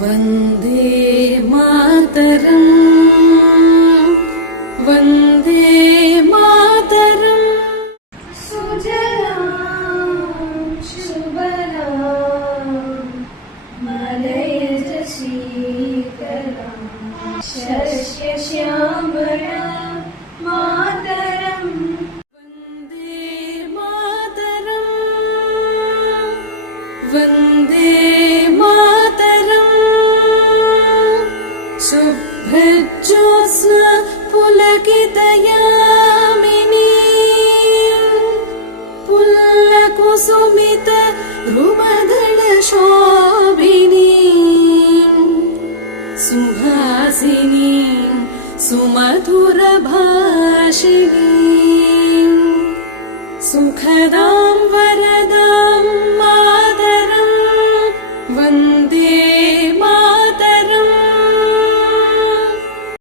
वन्दे मातरम् वन्दे मातरम्। सुजलां सुबलां मलयज शीतलां शस्यश्यामलां मातरम्। वन्दे मातरम् वन्दे मातरम्। शुभ्रज्योत्स्ना पुलकितयामिनी पुल्लकुसुमित रुमधनशोभिनी सुहासिनी सुमधुरभाषिणी सुखदां वरदां